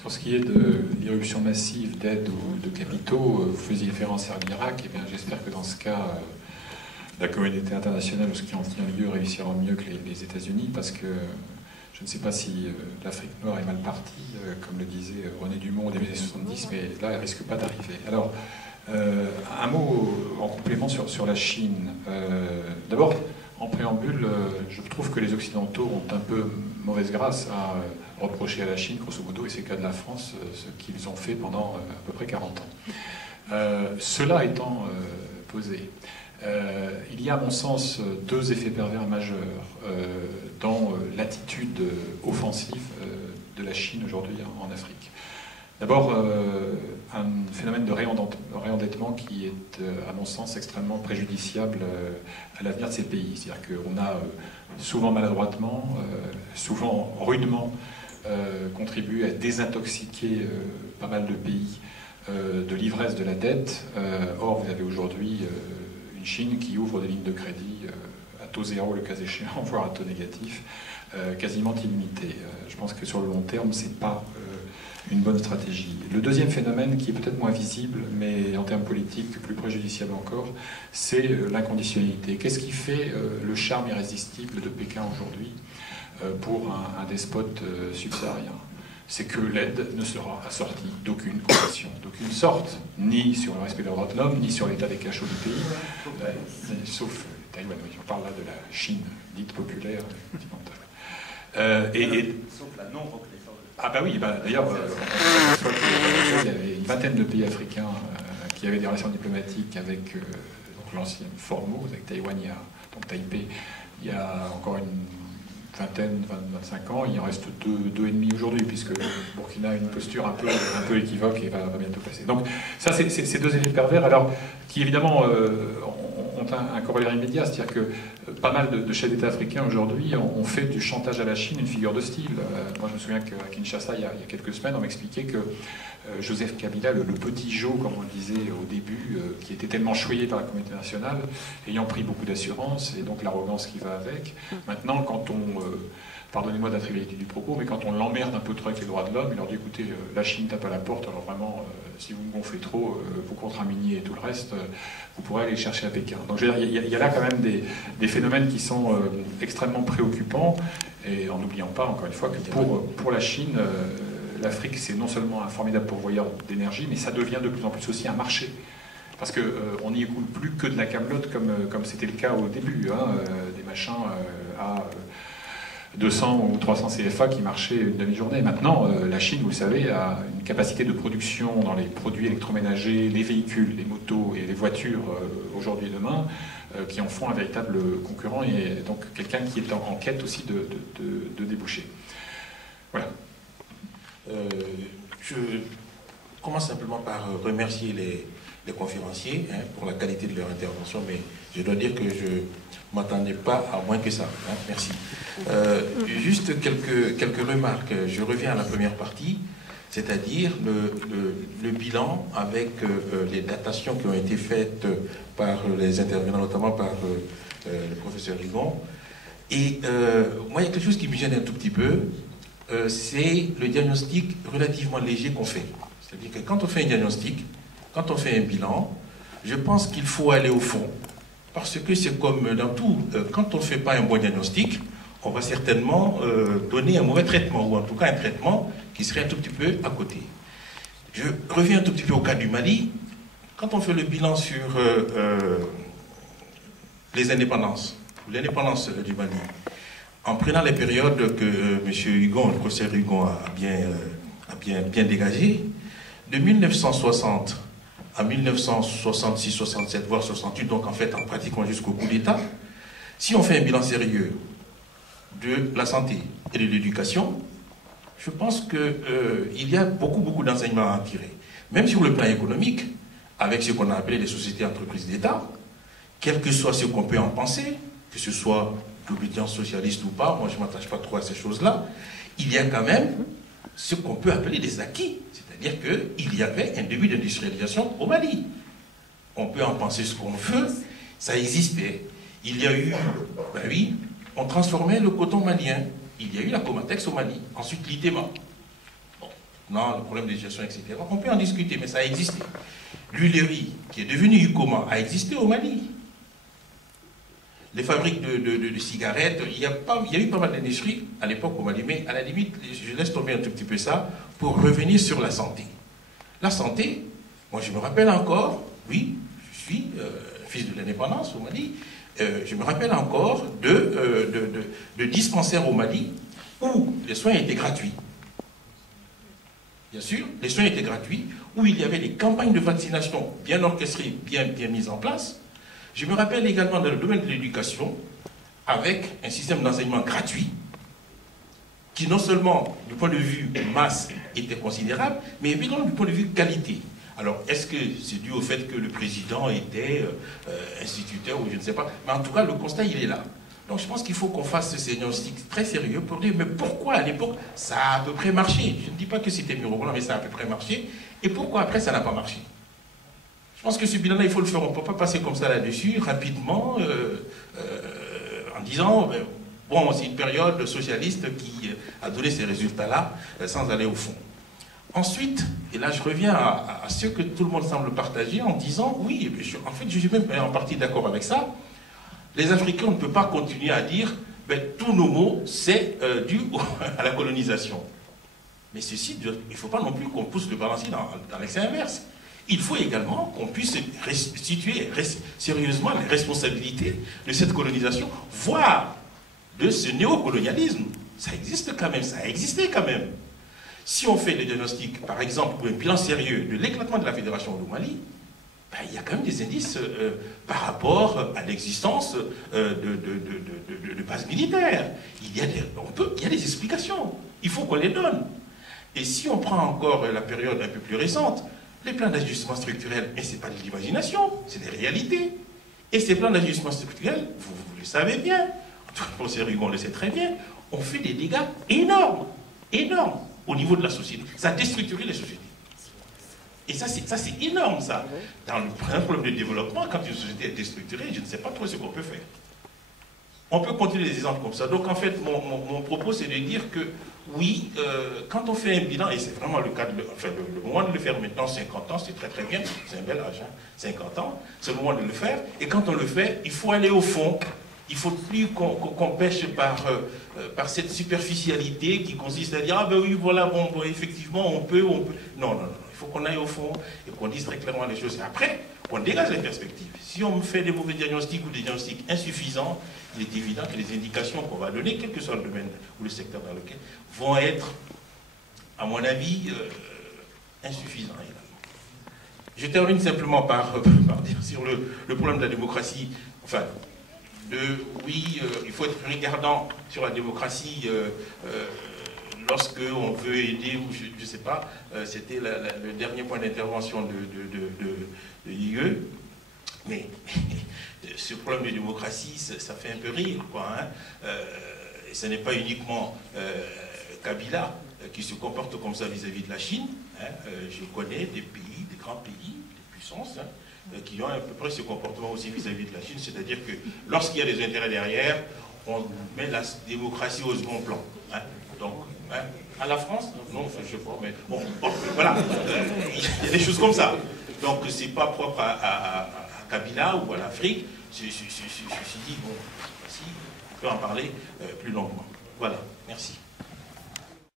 Sur ce qui est de l'irruption massive d'aide ou de capitaux, vous faisiez référence à l'Irak, et bien j'espère que dans ce cas, la communauté internationale ou ce qui en tient lieu réussira mieux que les États-Unis, parce que je ne sais pas si l'Afrique noire est mal partie, comme le disait René Dumont au début des années 70, mais là, elle risque pas d'arriver. Alors, un mot en complément sur la Chine. D'abord, en préambule, je trouve que les Occidentaux ont un peu mauvaise grâce à reprocher à la Chine, grosso modo, et c'est le cas de la France, ce qu'ils ont fait pendant à peu près 40 ans. Cela étant posé, il y a à mon sens deux effets pervers majeurs dans l'attitude offensive de la Chine aujourd'hui en Afrique. D'abord, un phénomène de réendettement qui est, à mon sens, extrêmement préjudiciable à l'avenir de ces pays. C'est-à-dire qu'on a souvent maladroitement, souvent rudement contribué à désintoxiquer pas mal de pays de l'ivresse de la dette. Or, vous avez aujourd'hui une Chine qui ouvre des lignes de crédit à taux zéro, le cas échéant, voire à taux négatif, quasiment illimité. Je pense que sur le long terme, c'est pas une bonne stratégie. Le deuxième phénomène, qui est peut-être moins visible, mais en termes politiques plus préjudiciable encore, c'est l'inconditionnalité. Qu'est-ce qui fait le charme irrésistible de Pékin aujourd'hui pour un despote subsaharien? C'est que l'aide ne sera assortie d'aucune condition, d'aucune sorte, ni sur le respect des droits de l'homme, ni sur l'état des cachots du pays, sauf Taïwan. On parle là de la Chine dite populaire continentale. Sauf la non-reconnaissance. Ah bah oui, d'ailleurs, il y avait une vingtaine de pays africains qui avaient des relations diplomatiques avec l'ancien Formose, avec Taïwan, donc Taipei, il y a encore une vingtaine, 25 ans. Il en reste deux et demi aujourd'hui, puisque le Burkina a une posture un peu équivoque et va bientôt passer. Donc ça, c'est ces deux effets pervers, alors qui évidemment ont un corollaire immédiat, c'est-à-dire que pas mal de chefs d'État africains aujourd'hui ont fait du chantage à la Chine une figure de style. Moi, je me souviens qu'à Kinshasa, il y a quelques semaines, on m'expliquait que Joseph Kabila, le petit Joe, comme on le disait au début, qui était tellement choyé par la communauté nationale, ayant pris beaucoup d'assurance, et donc l'arrogance qui va avec. Maintenant, quand on... pardonnez-moi de la trivialité du propos, mais quand on l'emmerde un peu trop avec les droits de l'homme, il leur dit, écoutez, la Chine tape à la porte, alors vraiment, si vous me gonflez trop, vos contrats miniers et tout le reste, vous pourrez aller chercher à Pékin. Donc je veux dire, il y a là quand même des phénomènes qui sont extrêmement préoccupants, et en n'oubliant pas, encore une fois, que pour la Chine, l'Afrique, c'est non seulement un formidable pourvoyeur d'énergie, mais ça devient de plus en plus aussi un marché. Parce qu'on n'y écoule plus que de la camelote comme c'était le cas au début, hein, des machins à 200 ou 300 CFA qui marchaient une demi-journée. Maintenant, la Chine, vous le savez, a une capacité de production dans les produits électroménagers, les véhicules, les motos et les voitures aujourd'hui et demain, qui en font un véritable concurrent et donc quelqu'un qui est en quête aussi de débouchés. Voilà. Je commence simplement par remercier les conférenciers pour la qualité de leur intervention, mais je dois dire que je ne m'attendais pas à moins que ça. Hein, merci. Juste quelques remarques. Je reviens à la première partie, c'est-à-dire le bilan avec les datations qui ont été faites par les intervenants, notamment par le professeur Rigon. Et moi, il y a quelque chose qui me gêne un tout petit peu, c'est le diagnostic relativement léger qu'on fait. C'est-à-dire que quand on fait un diagnostic, quand on fait un bilan, je pense qu'il faut aller au fond. Parce que c'est comme dans tout, quand on ne fait pas un bon diagnostic, on va certainement donner un mauvais traitement, ou en tout cas un traitement qui serait un tout petit peu à côté. Je reviens un tout petit peu au cas du Mali. Quand on fait le bilan sur les indépendances, l'indépendance du Mali, en prenant les périodes que M. Hugon, le professeur Hugon a bien dégagées, de 1960 à 1966, 67, voire 68, donc en fait en pratiquement jusqu'au coup d'État, si on fait un bilan sérieux de la santé et de l'éducation, je pense qu'il y a beaucoup d'enseignements à en tirer. Même sur le plan économique, avec ce qu'on a appelé les sociétés entreprises d'État, quel que soit ce qu'on peut en penser, que ce soit d'obédience socialiste ou pas, moi je ne m'attache pas trop à ces choses-là, il y a quand même ce qu'on peut appeler des acquis. C'est-à-dire qu'il y avait un début d'industrialisation au Mali. On peut en penser ce qu'on veut, ça existait. Il y a eu, ben oui, on transformait le coton malien. Il y a eu la Comatex au Mali, ensuite l'ITEMA. Bon. Non, le problème de gestion, etc. On peut en discuter, mais ça a existé. L'huilerie, qui est devenue Ucoma, a existé au Mali. Les fabriques de cigarettes, il y a eu pas mal d'industries à l'époque au Mali, mais à la limite, je laisse tomber un tout petit peu ça pour revenir sur la santé. La santé, moi je me rappelle encore, oui, je suis fils de l'indépendance au Mali, je me rappelle encore de dispensaires au Mali où les soins étaient gratuits. Bien sûr, les soins étaient gratuits, où il y avait des campagnes de vaccination bien orchestrées, bien mises en place. Je me rappelle également dans le domaine de l'éducation, avec un système d'enseignement gratuit, qui non seulement du point de vue masse était considérable, mais évidemment du point de vue qualité. Alors, est-ce que c'est dû au fait que le président était instituteur ou je ne sais pas, mais en tout cas, le constat, il est là. Donc, je pense qu'il faut qu'on fasse ce diagnostic très sérieux pour dire, mais pourquoi à l'époque, ça a à peu près marché? Je ne dis pas que c'était mirobolant, mais ça a à peu près marché. Et pourquoi après, ça n'a pas marché? Je pense que ce bilan-là, il faut le faire. On ne peut pas passer comme ça là-dessus, rapidement, en disant, bon, c'est une période socialiste qui a donné ces résultats-là, sans aller au fond. Ensuite, et là je reviens à ce que tout le monde semble partager en disant, oui, en fait je suis même en partie d'accord avec ça, les Africains, on ne peut pas continuer à dire, tous nos maux, c'est dû à la colonisation. Mais ceci, il ne faut pas non plus qu'on pousse le balancier dans l'excès inverse. Il faut également qu'on puisse situer sérieusement les responsabilités de cette colonisation, voire de ce néocolonialisme. Ça existe quand même, ça a existé quand même. Si on fait le diagnostic, par exemple, ou un bilan sérieux de l'éclatement de la Fédération du Mali, il y a quand même des indices par rapport à l'existence de bases militaires. Il y a des explications. Il faut qu'on les donne. Et si on prend encore la période un peu plus récente, les plans d'ajustement structurel, mais ce n'est pas de l'imagination, c'est des réalités. Et ces plans d'ajustement structurel, vous le savez bien, pour ces on le sait très bien, on fait des dégâts énormes, énormes. Au niveau de la société. Ça a déstructuré les sociétés. Et ça, c'est énorme, ça. Dans un problème de développement, quand une société est déstructurée, je ne sais pas trop ce qu'on peut faire. On peut continuer des exemples comme ça. Donc, en fait, mon propos, c'est de dire que, oui, quand on fait un bilan, et c'est vraiment le cas, le moment de le faire maintenant, 50 ans, c'est très très bien, c'est un bel âge, hein, 50 ans, c'est le moment de le faire. Et quand on le fait, il faut aller au fond. Il ne faut plus qu'on pêche par cette superficialité qui consiste à dire « Ah ben oui, voilà, bon, effectivement, on peut... » Non, non, non, il faut qu'on aille au fond et qu'on dise très clairement les choses. Et après, on dégage les perspectives. Si on fait des mauvais diagnostics ou des diagnostics insuffisants, il est évident que les indications qu'on va donner, quel que soit le domaine ou le secteur dans lequel, vont être, à mon avis, insuffisants également. Je termine simplement par dire sur le problème de la démocratie, enfin... oui, il faut être regardant sur la démocratie lorsque on veut aider, ou je ne sais pas, c'était le dernier point d'intervention de l'IE, mais ce problème de démocratie, ça fait un peu rire, quoi. Hein. Et ce n'est pas uniquement Kabila qui se comporte comme ça vis-à-vis de la Chine. Hein. Je connais des pays, des grands pays, des puissances, hein, qui ont à peu près ce comportement aussi vis-à-vis de la Chine, c'est-à-dire que lorsqu'il y a des intérêts derrière, on met la démocratie au second plan. Hein. Donc, hein, à la France, non, je ne sais pas, mais bon, voilà, il y a des choses comme ça. Donc, ce n'est pas propre à Kabila ou à l'Afrique. Ceci dit, bon, si, on peut en parler plus longuement. Voilà, merci.